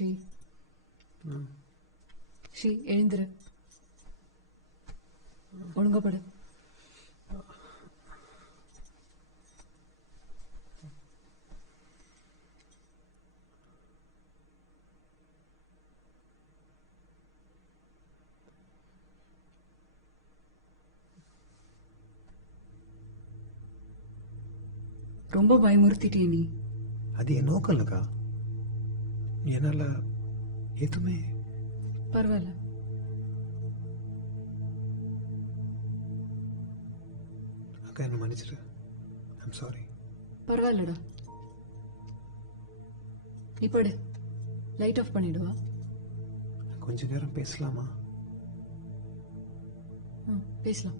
ஸ்ரீ ஸ்ரீ எழுந்திரு. ஒழுங்கப்படு. ரொம்ப பயமுறுத்திட்டே நீ. அது என் நோக்கம் இல்லக்கா. என்னால எதுவுமே. பரவாயில்ல. அக்கா என்ன மன்னிச்சிரு. I'm sorry. பரவாயில்லடா. நீ படு. லைட் ஆஃப் பண்ணிடுவா. கொஞ்ச நேரம் பேசலாமா? பேசலாம்.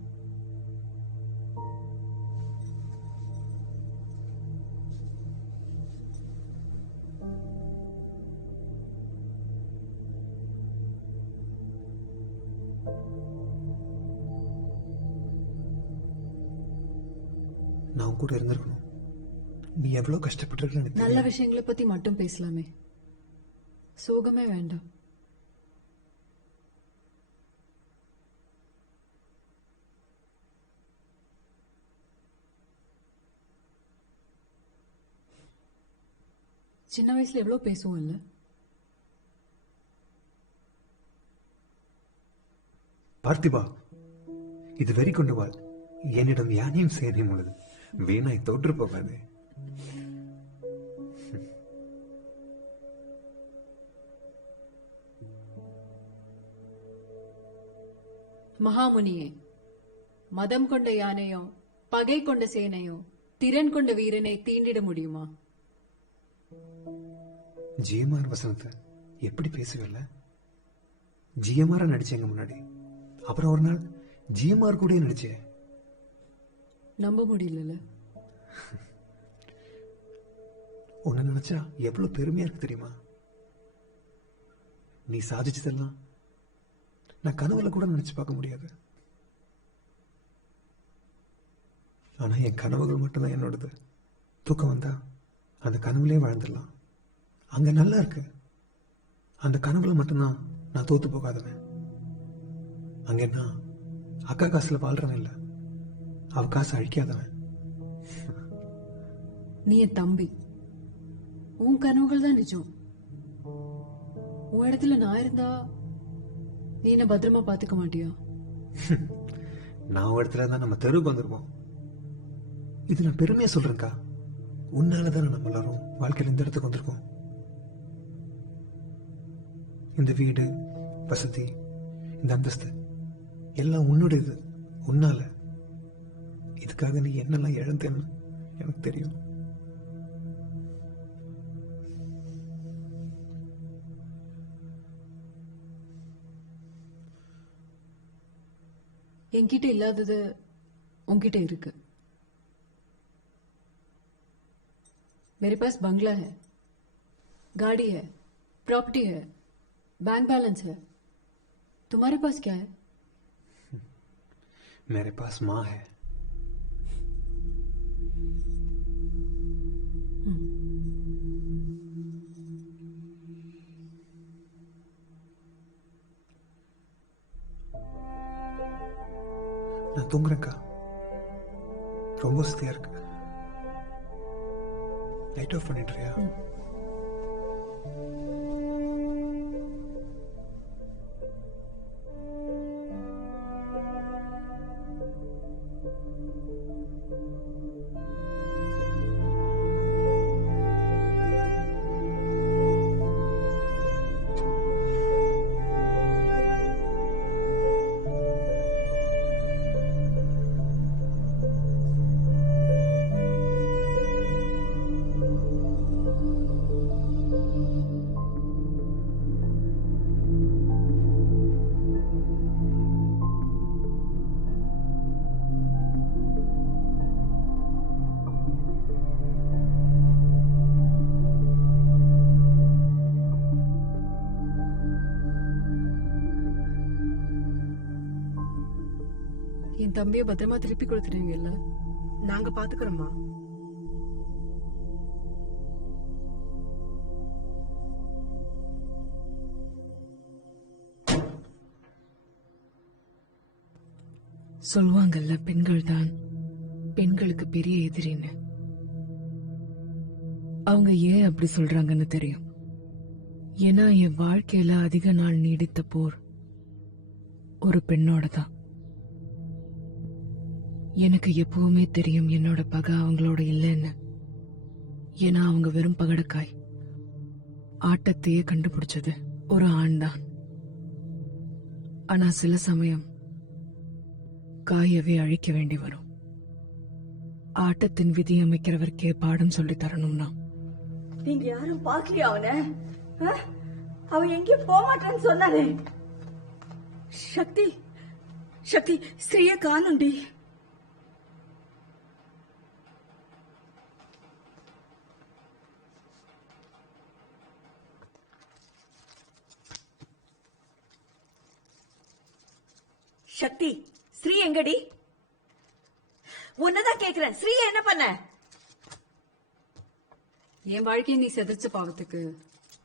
நான் கூட இருந்திருக்கணும். நீ எவ்வளவு கஷ்டப்பட்டிருக்க. நல்ல விஷயங்களை பத்தி மட்டும் பேசலாமே. சோகமே வேண்டாம். சின்ன வயசுல எவ்வளவு பேசுவோம் இல்ல? பார்த்திபா, இது வெறி கொண்டு வாழ். என்னிடம் யானையும் சேனையும் உள்ளது. வீணாய் தோற்று போகாது. மகாமுனியே, மதம் கொண்ட யானையோ பகை கொண்ட சேனையோ திறன் கொண்ட வீரனை தீண்டிட முடியுமா? ஜிஎம்ஆர் வசனத்தை எப்படி பேசுவல்ல? ஜிஎம்ஆர் நடிச்சேங்க முன்னாடி. அப்புறம் ஒரு நாள் ஜிஎம்ஆர் கூட நடிச்சேன். நம்ப முடியல. உன்னை நினைச்சா எவ்வளவு பெருமையா இருக்கு தெரியுமா? நீ சாதிச்சதெல்லாம் நான் கனவுல கூட நினைச்சு பார்க்க முடியாது. ஆனா என் கனவுகள் மட்டும்தான் என்னோடது. தூக்கம் வந்தா அந்த கனவுலயே வாழ்ந்துடலாம். அங்க நல்லா இருக்கு. அந்த கனவுல மட்டும்தான் நான் தோத்து போகாதவன். அங்க என்ன அக்கா காசுல வாழ்றவன் இல்ல, அவ காசு அழிக்காதவன். நீ என் தம்பி. உன் கனவுகள் தான் நிஜம். உன் இடத்துல நான் இருந்தா நீ என்ன பத்திரமா பாத்துக்க மாட்டியா? நான் ஒரு இடத்துல தான் நம்ம தெருவுக்கு வந்திருப்போம். இது நான் பெருமையா சொல்றேன்க்கா. உன்னாலதான் நம்ம எல்லாரும் வாழ்க்கையில இந்த இடத்துக்கு வந்திருக்கோம். இந்த வீடு, வசதி, இந்த அந்தஸ்து எல்லாம் உன்னுடையது. உன்னால. இதுக்காக நீ என்னெல்லாம் இழந்தேன்னு எனக்கு தெரியும். என்கிட்ட இல்லாதது உன்கிட்ட இருக்கு. मेरे पास बंगला है, गाड़ी है, प्रॉपर्टी है, बैंक बैलेंस है. तुम्हारे पास क्या है? मेरे पास माँ है. நான் தூங்குறேன்க்கா. ரொம்ப வசதியா இருக்கு. Light off பண்ணிடுறியா? என் தம்பியை பத்திரமா திருப்பி கொடுத்துருவீங்கல்ல? நாங்க பாத்துக்கிறோமா? சொல்லுவாங்கல்ல, பெண்கள் தான் பெண்களுக்கு பெரிய எதிரின்னு. அவங்க ஏன் அப்படி சொல்றாங்கன்னு தெரியும். ஏன்னா என் வாழ்க்கையில அதிக நாள் நீடித்த போர் ஒரு பெண்ணோட தான். எனக்கு எப்பவுமே தெரியும் என்னோட பகை அவங்களோட இல்லைன்னு. ஏன்னா அவங்க வெறும் பகடக்காய். ஆட்டத்தையே கண்டுபிடிச்சது ஒரு ஆண் தான். ஆனா சில சமயம் காயவே அழிக்க வேண்டி வரும். ஆட்டத்தின் விதி அமைக்கிறவருக்கே பாடம் சொல்லி தரணும்னா. நீங்க யாரும் பாக்கலையா அவன? அவன் எங்கேயும் போக மாட்டான்னு சொன்னானே. சக்தி சக்தி ஸ்ரீய காணுண்டி. சக்தி ஸ்ரீ எங்கடி? உன்னதான் கேக்குறேன். ஸ்ரீ என்ன பண்ண? என் வாழ்க்கையை நீ செதறிச்ச பாவத்துக்கு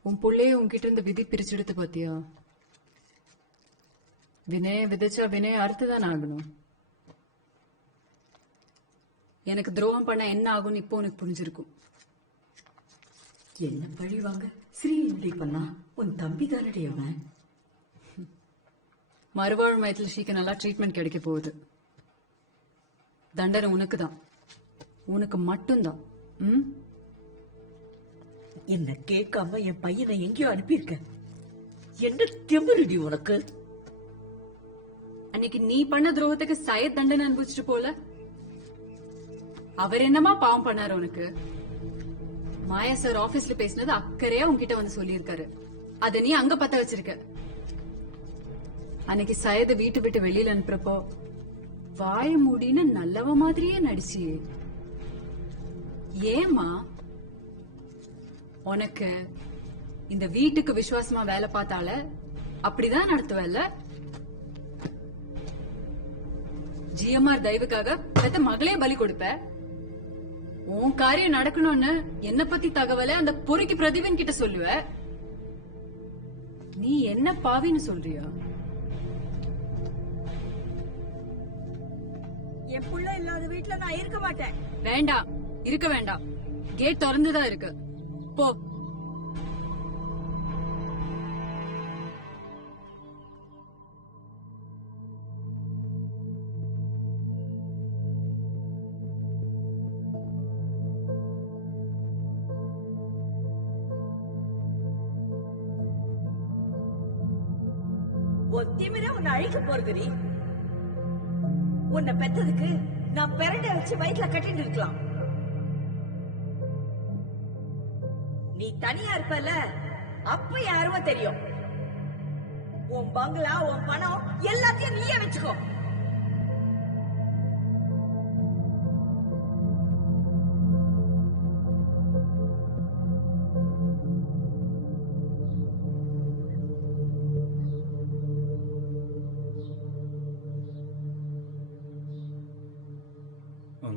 உன் புள்ளைய உன்கிட்ட இருந்து விதி பிரிச்செடுத்து பாத்தியா? வினய விதைச்சா வினய அறுத்துதான் ஆகணும். எனக்கு துரோகம் பண்ண என்ன ஆகும்னு இப்போ உனக்கு புரிஞ்சிருக்கும். என்ன பழி வாங்க ஸ்ரீ என்னடி பண்ணா? உன் தம்பி தானடி அவன். மறுவாழ் மையத்தில் சீக்கிரம் நல்லா ட்ரீட்மெண்ட் கிடைக்க போகுது. தண்டனை உனக்கு தான், உனக்கு மட்டும்தான். என்ன கேட்காம என் பையனை எங்கேயோ அனுப்பியிருக்க. என்ன திமிருடி உனக்கு? அன்னைக்கு நீ பண்ண துரோகத்துக்கு சயத் தண்டனை அனுபவிச்சுட்டு போல. அவர் என்னமா பாவம் பண்ணாரு உனக்கு? மாயா சார் ஆபீஸ்ல பேசினது அக்கறையா உன்கிட்ட வந்து சொல்லியிருக்காரு. அத நீ அங்க பத்த வச்சிருக்க. அன்னைக்கு சயத வீட்டு விட்டு வெளியில அனுப்புறப்போ வாய மூடின்னு நல்லவ மாதிரியே நடிச்சு. ஏமா உனக்கு இந்த வீட்டுக்கு விசுவாசமா வேலை பார்த்தால அப்படிதான் நடத்துவல்ல? ஜிஎம்ஆர் தயவுக்காக பெத்த மகளே பலி கொடுப்ப. உன் காரியம் நடக்கணும்னு என்ன பத்தி தகவலை அந்த பொறுக்கி பிரதீபன் கிட்ட சொல்லுவ. நீ என்ன பாவின்னு சொல்றியா? என் புள்ள இல்லாத வீட்டுல நான் இருக்க மாட்டேன். வேண்டாம், இருக்க வேண்டாம். கேட் திறந்துதான் இருக்கு. போ. ஒத்திமிர உன்னை அழிக்க போறதுடி. உன்னை பெத்ததுக்கு நான் பெரண்டை வச்சு வயிற்றுல கட்டிட்டு இருக்கலாம். நீ தனியா இருப்பல, அப்ப யாருமோ தெரியும். உன் பங்களா, உன் பணம் எல்லாத்தையும் நீயே வச்சுக்கோ.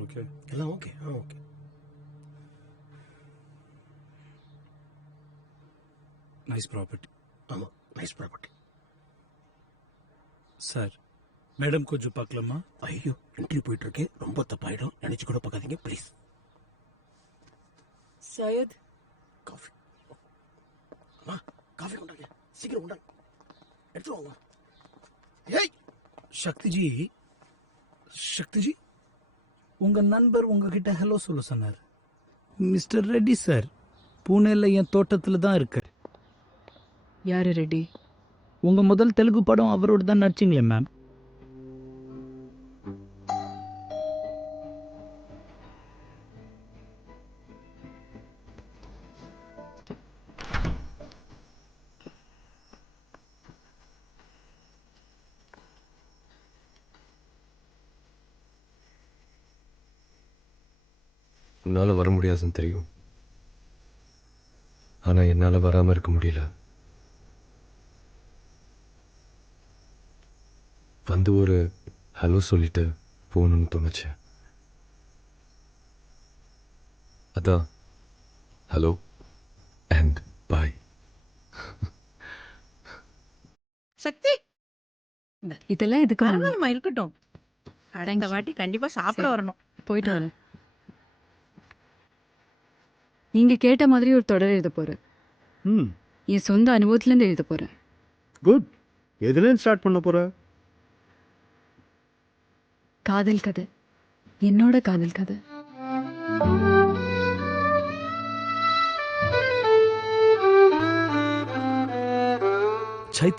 Okay. எல்லாம் ஓகே. ஓகே. Nice property. ஆமாம், நைஸ் ப்ராப்பர்ட்டி. சார், மேடம் கொஞ்சம் பார்க்கலாமா? ஐயோ, இன்டர்வியூ போயிட்டு இருக்கேன். ரொம்ப தப்பாயிடும். நினைச்சு கூட பார்க்காதீங்க ப்ளீஸ். சையத், காஃபி. அம்மா, காஃபி கொண்டாங்க. சீக்கிரம் கொண்டாங்க. எடுத்து வாங்க. ஏய், சக்திஜி, சக்திஜி, உங்க நண்பர் உங்ககிட்ட ஹலோ சொல்ல சொன்னார். மிஸ்டர் ரெட்டி சார் பூனேல என் தோட்டத்தில் தான் இருக்கார். யாரு ரெடி? உங்க முதல் தெலுங்கு படம் அவரோட தான் நடிச்சிங்களே மேம். உன்னால் வர முடியாதுன்னு தெரியும், ஆனால் என்னால் வராமல் இருக்க முடியல. வந்து ஒரு ஹலோ சொல்லிட்டு போகணுன்னு தோணுச்சு. அதான் ஹலோ அண்ட் பாய். சக்தி இதெல்லாம் எதுக்கு? பரவாயில்லம்மா, இருக்கட்டும். அடுத்த வாட்டி கண்டிப்பா சாப்பிட வரணும். போயிட்டு வரேன். நீங்க கேட்ட மாதிரி ஒரு தொடர் எழுத போறேன். ம் என் சொந்த அனுபவத்திலேருந்து எழுத போறேன். குட். எதுலேருந்து ஸ்டார்ட் பண்ண போற? காதல் கதை, என்னோட காதல் கதை.